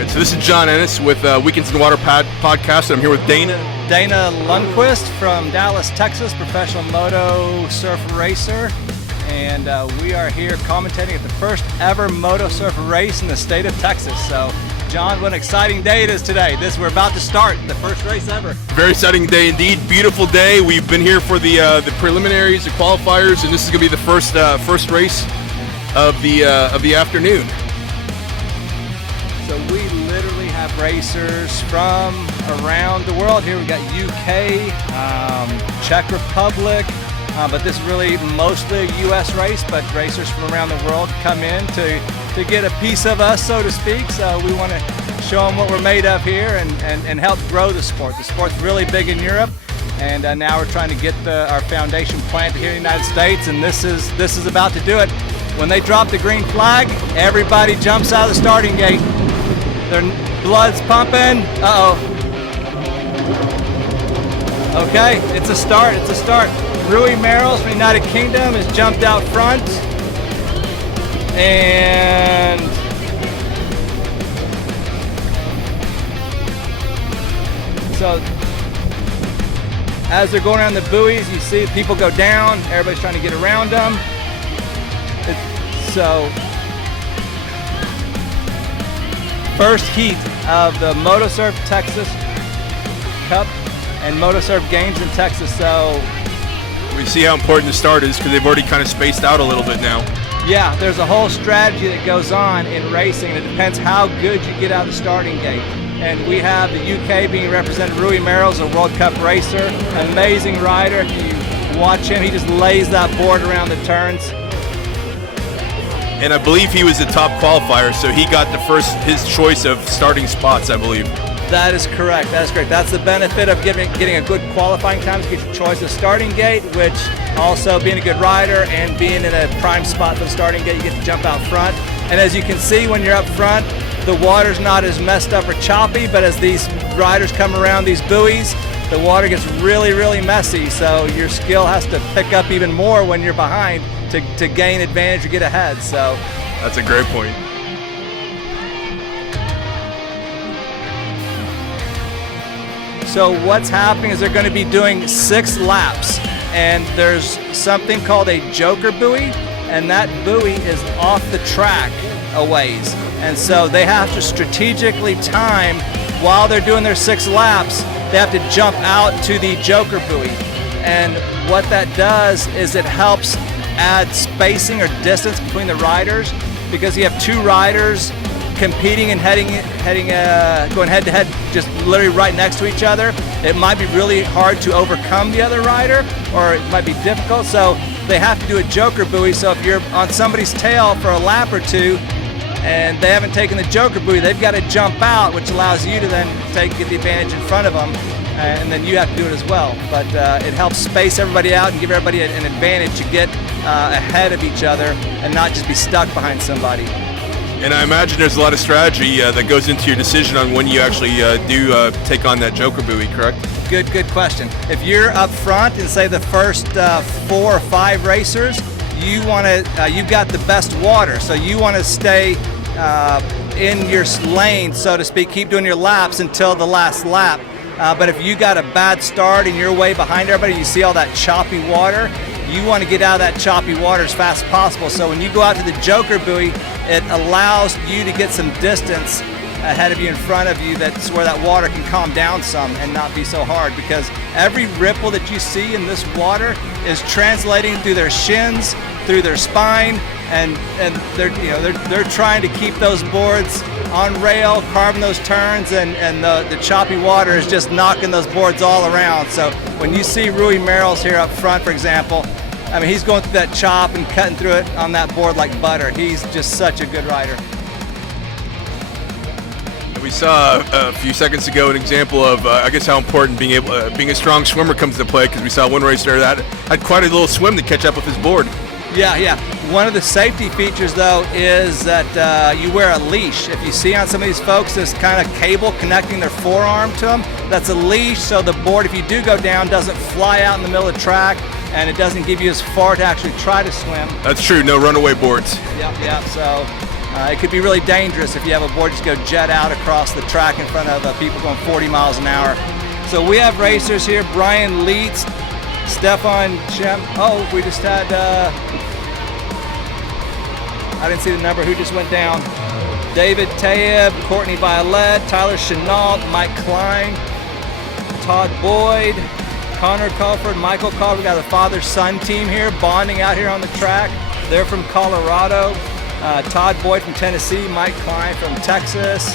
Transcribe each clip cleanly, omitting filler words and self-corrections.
right, so this is John Ennis with Weekends in the Water podcast. I'm here with Dana Lundquist from Dallas, Texas, professional MotoSurf racer. And we are here commentating at the first ever MotoSurf race in the state of Texas. So, John, what an exciting day it is today. We're about to start the first race ever. Very exciting day indeed. Beautiful day. We've been here for the preliminaries, the qualifiers, and this is going to be the first race of the afternoon. So we literally have racers from around the world here. We've got UK, Czech Republic, but this is really mostly a U.S. race, but racers from around the world come in to get a piece of us, so to speak. So we want to show them what we're made of here and help grow the sport. The sport's really big in Europe, and now we're trying to get our foundation planted here in the United States, and this is about to do it. When they drop the green flag, everybody jumps out of the starting gate. Their blood's pumping. Uh-oh. Okay, it's a start. Rui Merrils from the United Kingdom has jumped out front. And so as they're going around the buoys, you see people go down. Everybody's trying to get around them. First heat of the MotoSurf Texas Cup and MotoSurf Games in Texas. So we see how important the start is because they've already kind of spaced out a little bit now. Yeah, there's a whole strategy that goes on in racing. It depends how good you get out of the starting gate. And we have the UK being represented. Rui Merrils, a World Cup racer, amazing rider. If you watch him, he just lays that board around the turns. And I believe he was the top qualifier, so he got his choice of starting spots, I believe. That is correct. That's the benefit of getting a good qualifying time, to get your choice of starting gate, which also being a good rider and being in a prime spot for the starting gate, you get to jump out front. And as you can see when you're up front, the water's not as messed up or choppy, but as these riders come around these buoys, the water gets really, really messy. So your skill has to pick up even more when you're behind to gain advantage or get ahead. So that's a great point. So what's happening is they're going to be doing 6 laps, and there's something called a joker buoy, and that buoy is off the track a ways. And so they have to strategically time, while they're doing their 6 laps, they have to jump out to the joker buoy. And what that does is it helps add spacing or distance between the riders, because you have 2 riders competing and going head to head, just literally right next to each other. It might be really hard to overcome the other rider, or it might be difficult. So they have to do a joker buoy. So if you're on somebody's tail for a lap or 2 and they haven't taken the joker buoy, they've got to jump out, which allows you to then get the advantage in front of them, and then you have to do it as well. But it helps space everybody out and give everybody an advantage to get ahead of each other and not just be stuck behind somebody. And I imagine there's a lot of strategy that goes into your decision on when you actually do take on that joker buoy, correct? Good question. If you're up front in, say, the first 4 or 5 racers, you've got the best water, so you want to stay in your lane, so to speak, keep doing your laps until the last lap. But if you got a bad start and you're way behind everybody, you see all that choppy water, you want to get out of that choppy water as fast as possible. So when you go out to the joker buoy, it allows you to get some distance ahead of you, in front of you, that's where that water can calm down some and not be so hard, because every ripple that you see in this water is translating through their shins, through their spine, and they're trying to keep those boards on rail, carving those turns, and the choppy water is just knocking those boards all around. So when you see Rui Merrils here up front, for example, I mean, he's going through that chop and cutting through it on that board like butter. He's just such a good rider. We saw a few seconds ago an example of, I guess, how important being a strong swimmer comes into play, because we saw one racer that had quite a little swim to catch up with his board. Yeah. One of the safety features, though, is that you wear a leash. If you see on some of these folks this kind of cable connecting their forearm to them, that's a leash, so the board, if you do go down, doesn't fly out in the middle of the track, and it doesn't give you as far to actually try to swim. That's true, no runaway boards. Yeah, so It could be really dangerous if you have a board just go jet out across the track in front of people going 40 miles an hour. So we have racers here, Brian Leeds, Stefan Chem. Oh, we just had, I didn't see the number, who just went down. David Taeb, Courtney Violet, Tyler Chenault, Mike Klein, Todd Boyd, Connor Culford, Michael Culford. We got a father-son team here, bonding out here on the track. They're from Colorado. Todd Boyd from Tennessee, Mike Klein from Texas,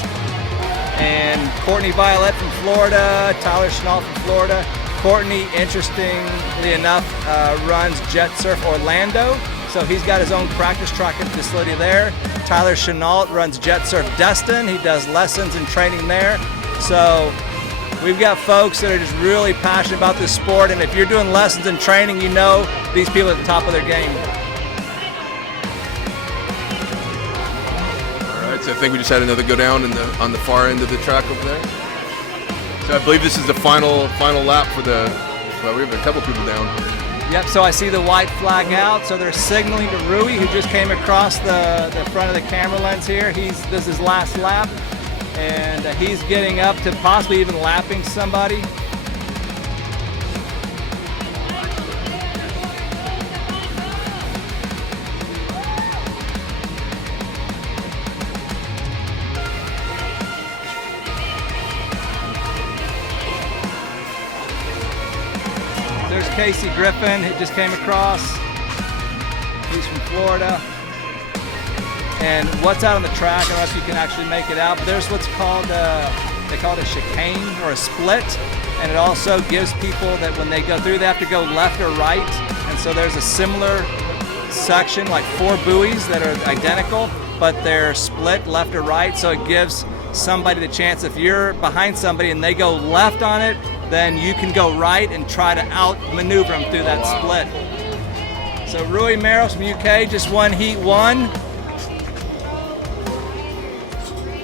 and Courtney Violet from Florida, Tyler Chenault from Florida. Courtney, interestingly enough, runs Jetsurf Orlando, so he's got his own practice track and facility there. Tyler Chenault runs Jetsurf Destin. He does lessons and training there. So we've got folks that are just really passionate about this sport, and if you're doing lessons and training, you know these people are at the top of their game. So I think we just had another go down on the far end of the track over there. So I believe this is the final lap for the. Well, we have a couple people down. Yep. So I see the white flag out. So they're signaling to Rui, who just came across the front of the camera lens here. This is his last lap, and he's getting up to possibly even lapping somebody. There's Casey Griffin, who just came across. He's from Florida. And what's out on the track, I don't know if you can actually make it out, but there's what's called, they call it a chicane or a split. And it also gives people that when they go through, they have to go left or right. And so there's a similar section, like 4 buoys that are identical, but they're split left or right. So it gives somebody the chance, if you're behind somebody and they go left on it, then you can go right and try to outmaneuver them through that split. So Rui Maros from UK just won Heat 1.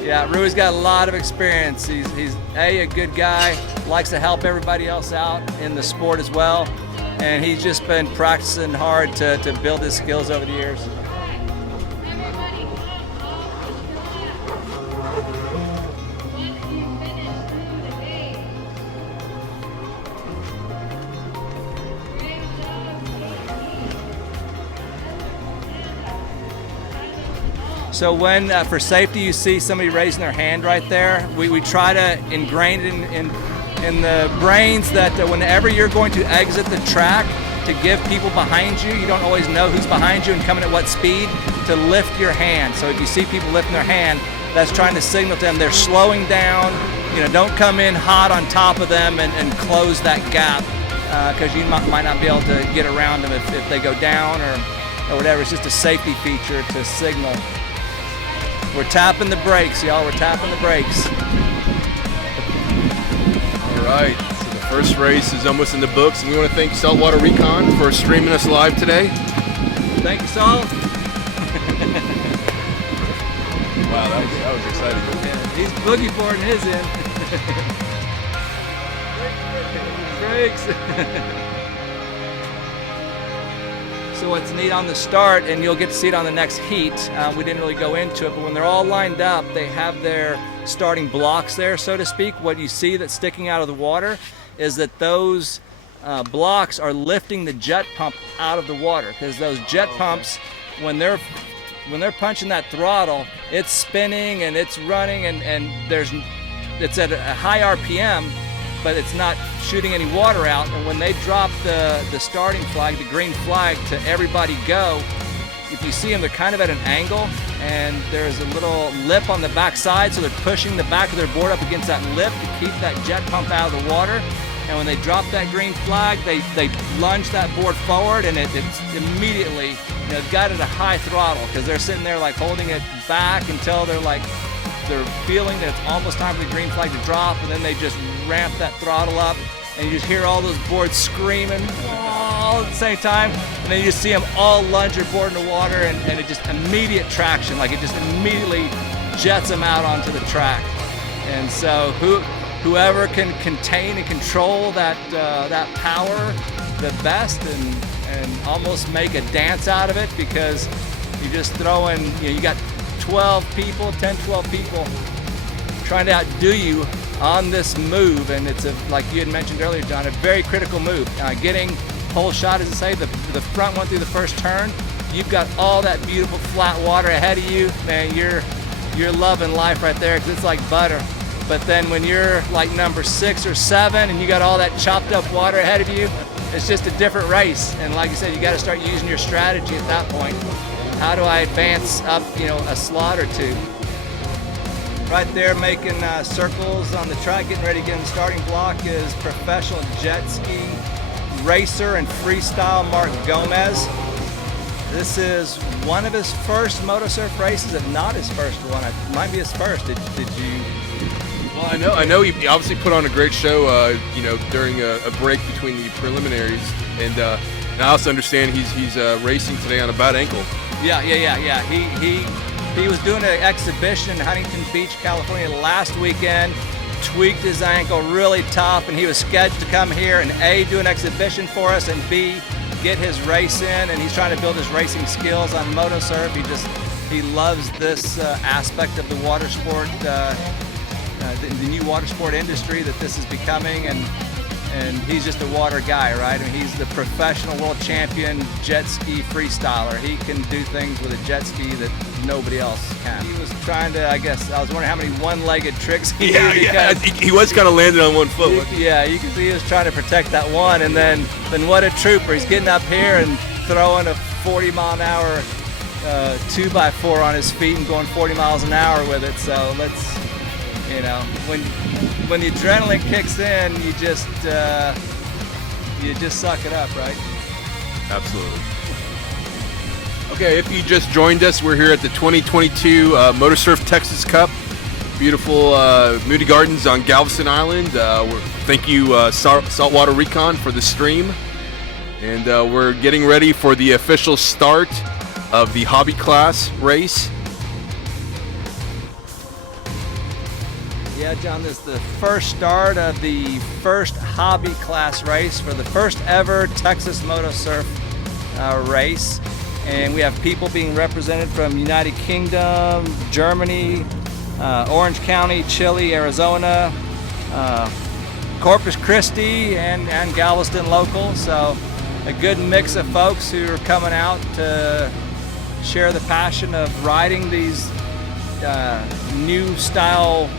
Yeah, Rui's got a lot of experience. He's a good guy, likes to help everybody else out in the sport as well, and he's just been practicing hard to build his skills over the years. So when, for safety, you see somebody raising their hand right there, we try to ingrain it in the brains that whenever you're going to exit the track, to give people behind you, you don't always know who's behind you and coming at what speed, to lift your hand. So if you see people lifting their hand, that's trying to signal to them they're slowing down. You know, don't come in hot on top of them and close that gap, because you might not be able to get around them if they go down or whatever. It's just a safety feature to signal. We're tapping the brakes, y'all. We're tapping the brakes. All right. So the first race is almost in the books, and we want to thank Saltwater-Recon for streaming us live today. Thank you, Salt. Wow, that was exciting. Yeah, he's boogie boarding his in. Brakes. So what's neat on the start, and you'll get to see it on the next heat, we didn't really go into it, but when they're all lined up, they have their starting blocks there, so to speak. What you see that's sticking out of the water is that those blocks are lifting the jet pump out of the water, because those jet pumps, when they're punching that throttle, it's spinning and it's running, and it's at a high RPM, but it's not shooting any water out. And when they drop the starting flag, the green flag, to everybody go, if you see them, they're kind of at an angle, and there's a little lip on the back side, so they're pushing the back of their board up against that lip to keep that jet pump out of the water. And when they drop that green flag, they lunge that board forward, and it's immediately, got it at a high throttle, because they're sitting there like holding it back until they're feeling that it's almost time for the green flag to drop, and then they just ramp that throttle up, and you just hear all those boards screaming all at the same time, and then you just see them all lunge their board in the water, and it just immediate traction, like it just immediately jets them out onto the track. And so whoever can contain and control that power the best, and almost make a dance out of it, because you're just throwing, you got 12 people, 10, 12 people trying to outdo you on this move. And it's, like you had mentioned earlier, John, a very critical move. Getting pole shot, as I say, the front one through the first turn, you've got all that beautiful flat water ahead of you. Man, you're loving life right there, because it's like butter. But then when you're like number 6 or 7 and you got all that chopped up water ahead of you, it's just a different race. And like you said, you got to start using your strategy at that point. How do I advance up, a slot or two? Right there making circles on the track, getting ready to get in the starting block, is professional jet ski racer and freestyle Mark Gomez. This is one of his first MotoSurf races, if not his first one. It might be his first. Did you? Well, I know he obviously put on a great show, during a break between the preliminaries, and I also understand he's racing today on a bad ankle. Yeah. He was doing an exhibition in Huntington Beach, California last weekend, tweaked his ankle really tough, and he was scheduled to come here and A, do an exhibition for us, and B, get his race in, and he's trying to build his racing skills on MotoSurf. He loves this aspect of the water sport, the new water sport industry that this is becoming, and he's just a water guy, right? I mean, he's the professional world champion jet ski freestyler. He can do things with a jet ski that nobody else can. He was trying to, I was wondering how many one-legged tricks he did. Yeah, he was kind of landed on one foot. Yeah, you can see he was trying to protect that one, and then what a trooper. He's getting up here and throwing a 40-mile-an-hour 2x4 on his feet and going 40 miles an hour with it. So let's, when the adrenaline kicks in, you just suck it up, right? Absolutely. Okay, if you just joined us, we're here at the 2022 MotoSurf Texas Cup. Beautiful Moody Gardens on Galveston Island. Thank you, Saltwater-Recon, for the stream. And we're getting ready for the official start of the hobby class race. Yeah, John, this is the first start of the first hobby class race for the first ever Texas MotoSurf race. And we have people being represented from United Kingdom, Germany, Orange County, Chile, Arizona, Corpus Christi, and Galveston local. So a good mix of folks who are coming out to share the passion of riding these new style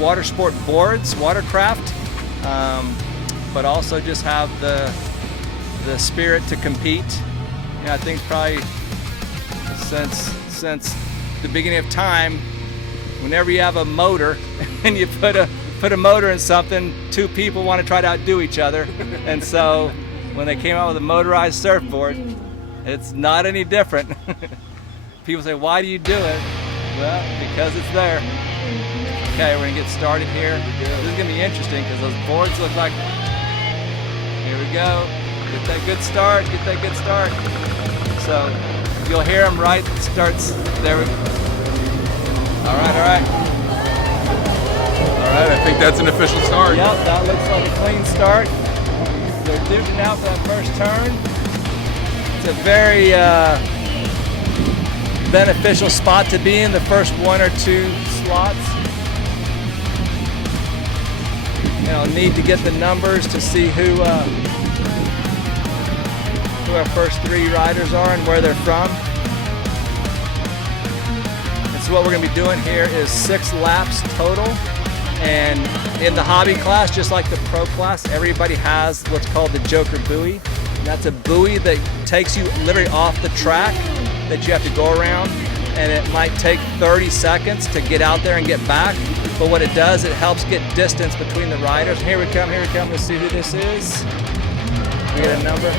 water sport boards, watercraft, but also just have the spirit to compete. I think probably since the beginning of time, whenever you have a motor and you put a motor in something, two people want to try to outdo each other. And so when they came out with a motorized surfboard, it's not any different. People say, why do you do it? Well, because it's there. Okay, we're gonna get started here. This is gonna be interesting because those boards look like, here we go. Get that good start, So you'll hear them right, it starts, there we go. All right. All right, I think that's an official start. Yep, that looks like a clean start. They're duking out for that first turn. It's a very beneficial spot to be in, the first 1 or 2 slots. Need to get the numbers to see who our first 3 riders are and where they're from. And so what we're going to be doing here is 6 laps total. And in the hobby class, just like the pro class, everybody has what's called the Joker buoy. And that's a buoy that takes you literally off the track that you have to go around. And it might take 30 seconds to get out there and get back. But what it does, it helps get distance between the riders. Here we come. Let's see who this is. We get a number.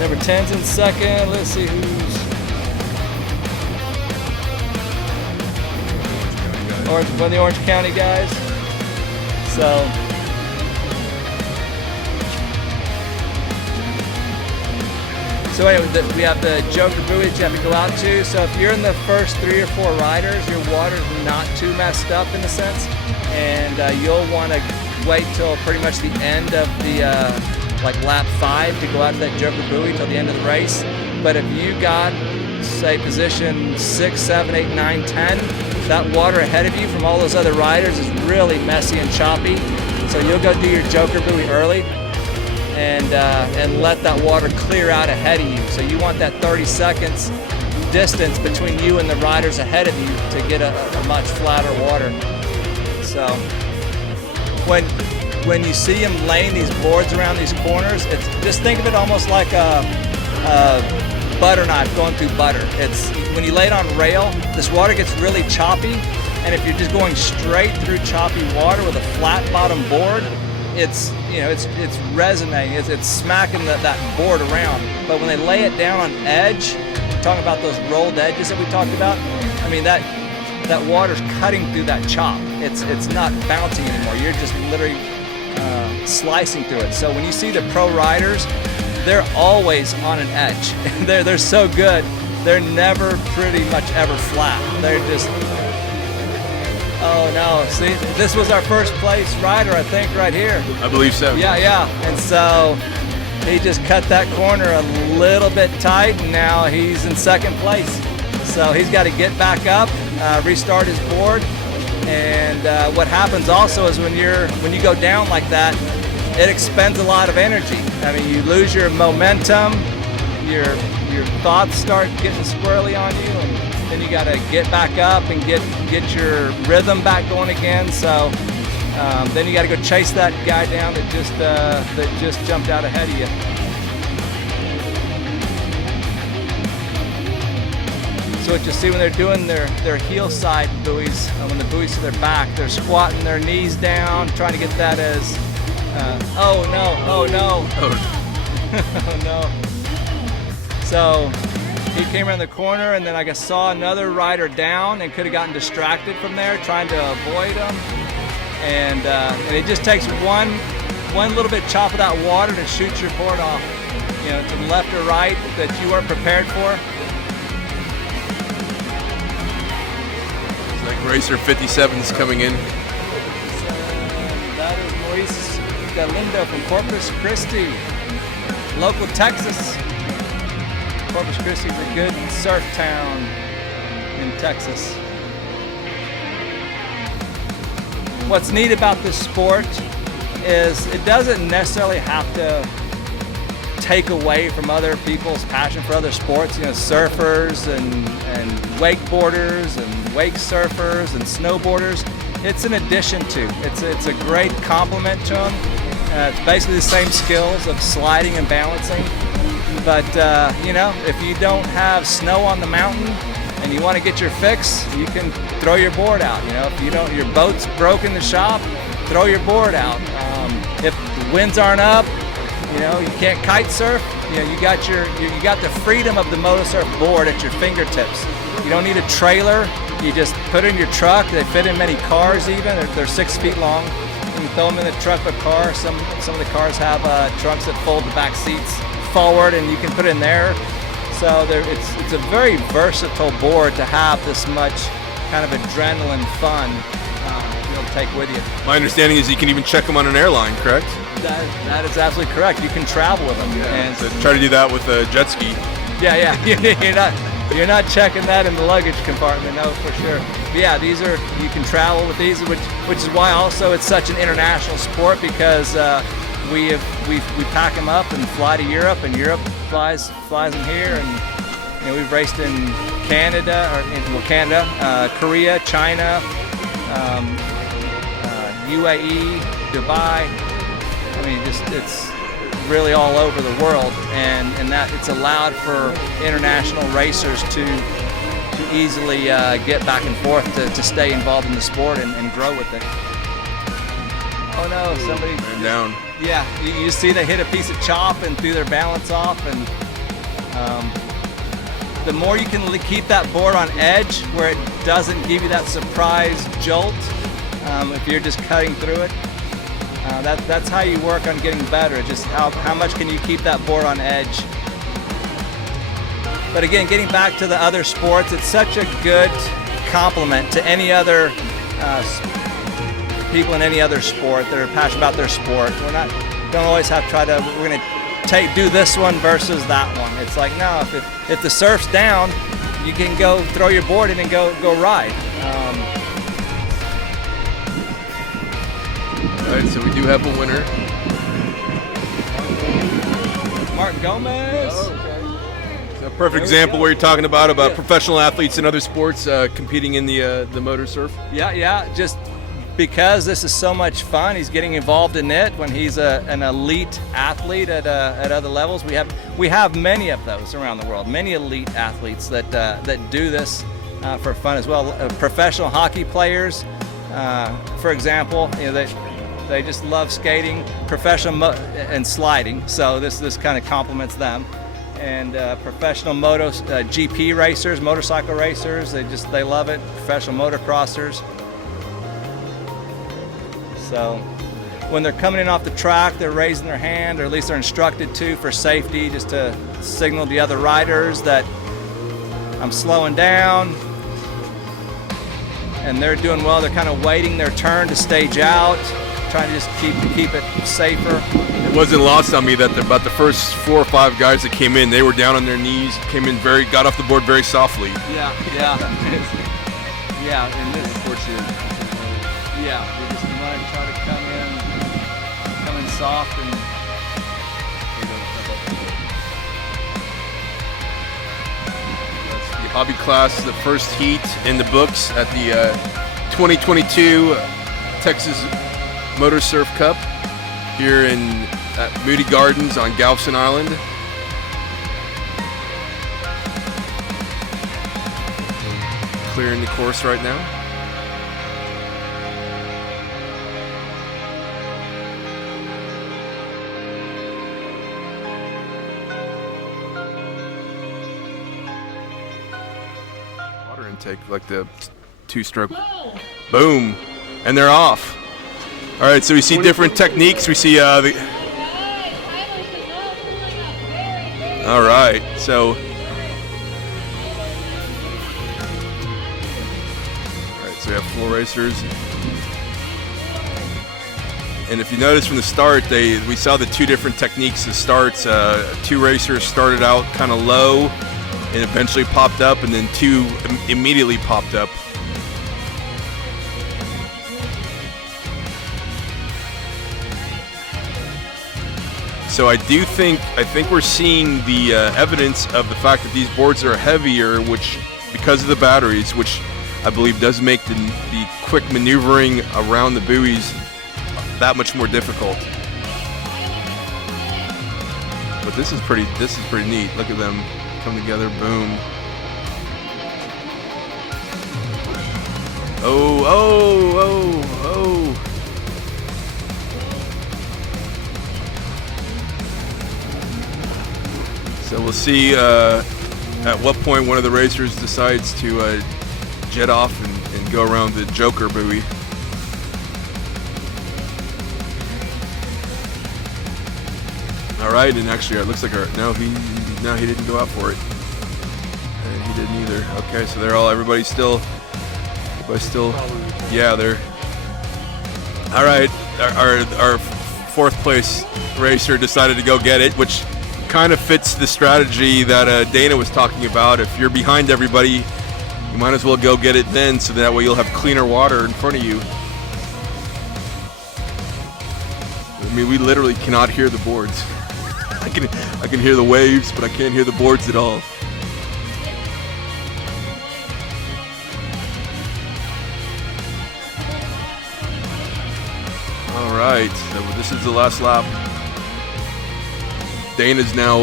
Number 10's in second. Let's see who's one of the Orange County guys. So anyway, we have the Joker buoy that you have to go out to. So if you're in the first 3 or 4 riders, your water's not too messed up in a sense, and you'll want to wait till pretty much the end of like lap 5 to go out to that joker buoy till the end of the race. But if you got, say, position 6, 7, 8, 9, 10, that water ahead of you from all those other riders is really messy and choppy. So you'll go do your joker buoy early and let that water clear out ahead of you. So you want that 30 seconds distance between you and the riders ahead of you to get a much flatter water. So when you see them laying these boards around these corners, it's just think of it almost like a butter knife going through butter. It's when you lay it on rail, this water gets really choppy, and if you're just going straight through choppy water with a flat bottom board, it's resonating, it's smacking that board around. But when they lay it down on edge, talking about those rolled edges that we talked about, I mean that water's cutting through that chop. It's not bouncing anymore. You're just literally slicing through it. So when you see the pro riders, they're always on an edge. They're so good. They're never pretty much ever flat. They're just, oh no, see, this was our first place rider, I think, right here. I believe so. Yeah. And so he just cut that corner a little bit tight, and now he's in second place. So he's got to get back up, restart his board. And what happens also is when you go down like that, it expends a lot of energy. I mean, you lose your momentum, your thoughts start getting squirrely on you, and then you got to get back up and get your rhythm back going again. So then you got to go chase that guy down that just jumped out ahead of you. So what you see when they're doing their heel side buoys, when the buoys to their back, they're squatting their knees down, trying to get that as, oh no. Oh no. So he came around the corner, and then I guess saw another rider down and could have gotten distracted from there, trying to avoid him. And it just takes one little bit chop of that water to shoot your board off, to the left or right that you weren't prepared for. Like Racer 57's coming in. That is Maurice Galindo from Corpus Christi, local Texas. Corpus Christi is a good surf town in Texas. What's neat about this sport is it doesn't necessarily have to take away from other people's passion for other sports. Surfers and wakeboarders and wake surfers and snowboarders. It's an addition to. It's a great complement to them. It's basically the same skills of sliding and balancing. But if you don't have snow on the mountain and you want to get your fix, you can throw your board out. If your boat's broke in the shop, throw your board out. If the winds aren't up, you can't kite surf. You got the freedom of the MotoSurf board at your fingertips. You don't need a trailer. You just put it in your truck. They fit in many cars even. They're 6 feet long. You can throw them in the trunk of a car. Some of the cars have trunks that fold the back seats forward, and you can put it in there. So it's a very versatile board to have this much kind of adrenaline fun to take with you. My understanding is you can even check them on an airline, correct? That is absolutely correct. You can travel with them. Yeah, and so try to do that with a jet ski. Yeah. You're not checking that in the luggage compartment, no, for sure. But yeah, you can travel with these, which is why also it's such an international sport, because we pack them up and fly to Europe, and Europe flies them here, and we've raced in Canada, Korea, China, UAE, Dubai. I mean, it's really all over the world, and that it's allowed for international racers to easily get back and forth to stay involved in the sport and grow with it. Oh no, somebody down. Yeah, you see they hit a piece of chop and threw their balance off, and the more you can keep that board on edge where it doesn't give you that surprise jolt, if you're just cutting through it, that's how you work on getting better. Just how much can you keep that board on edge. But again, getting back to the other sports, it's such a good complement to any other people in any other sport that are passionate about their sport. don't always have to try to, we're going to do this one versus that one. It's like, no, if the surf's down, you can go throw your board in and go ride. All right, so we do have a winner. Martin Gomez. Oh, okay. So a perfect example where you're talking about professional athletes in other sports competing in the MotoSurf. Yeah, just because this is so much fun, he's getting involved in it when he's an elite athlete at other levels. We have many of those around the world, many elite athletes that do this for fun as well. Professional hockey players, for example, they just love skating, professional and sliding. So this kind of complements them. And professional GP racers, motorcycle racers, they love it. Professional motocrossers. So when they're coming in off the track, they're raising their hand, or at least they're instructed to for safety, just to signal the other riders that I'm slowing down. And they're doing well. They're kind of waiting their turn to stage out, trying to just keep it safer. It wasn't lost on me that about the first 4 or 5 guys that came in, they were down on their knees, got off the board very softly. Yeah. And this, unfortunate. Yeah, they just try to come in soft and. That's the hobby class, the first heat in the books at the 2022 Texas MotoSurf Cup here at Moody Gardens on Galveston Island. Clearing the course right now. Water intake, like the 2-stroke. Boom, and they're off. All right, so we see different techniques. We see All right, so. So we have 4 racers, and if you notice from the start, we saw the 2 different techniques to starts. 2 racers started out kind of low, and eventually popped up, and then 2 immediately popped up. So I think we're seeing the evidence of the fact that these boards are heavier, which because of the batteries, which I believe does make the quick maneuvering around the buoys that much more difficult. But this is pretty neat. Look at them come together. Boom. Oh. So we'll see at what point one of the racers decides to jet off and go around the Joker buoy. All right, and actually it looks like he didn't go out for it, and he didn't either. Okay, so everybody's still, yeah, they're all right. Our 4th place racer decided to go get it, which kind of fits the strategy that Dana was talking about. If you're behind everybody, you might as well go get it then, so that way you'll have cleaner water in front of you. I mean, we literally cannot hear the boards. I can hear the waves, but I can't hear the boards at all. All right, so this is the last lap. Dana's now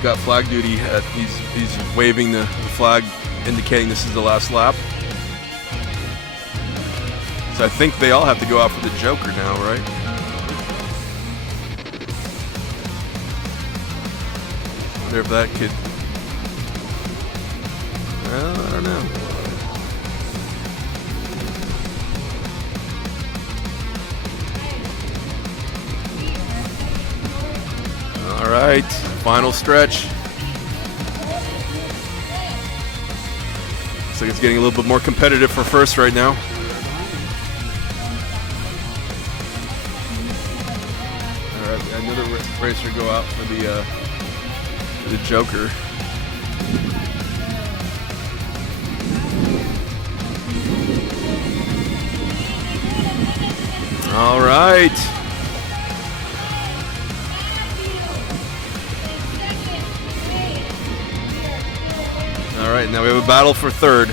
got flag duty. He's waving the flag, indicating this is the last lap. So I think they all have to go out for the Joker now, right? Wonder if that could. Well, I don't know. All right, final stretch. Looks like it's getting a little bit more competitive for first right now. All right, I know racer go out for the Joker. All right. All right, now we have a battle for third.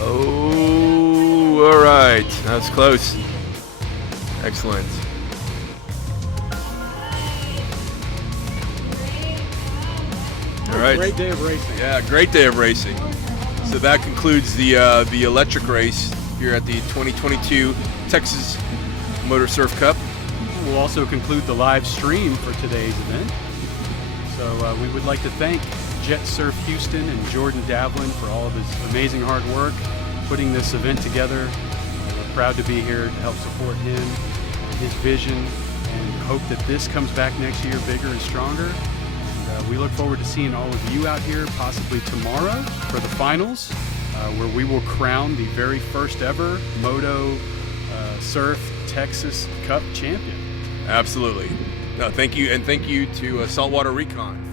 Oh, all right. That was close. Excellent. All right. Great day of racing. Yeah, great day of racing. So that concludes the electric race here at the 2022 Texas MotoSurf Cup. We'll also conclude the live stream for today's event. So we would like to thank Jetsurf Houston and Jordan Davlin for all of his amazing hard work putting this event together. We're proud to be here to help support him, his vision, and hope that this comes back next year bigger and stronger. And, we look forward to seeing all of you out here possibly tomorrow for the finals, where we will crown the very first ever MotoSurf Texas Cup champion. Absolutely. No, thank you, and thank you to Saltwater-Recon.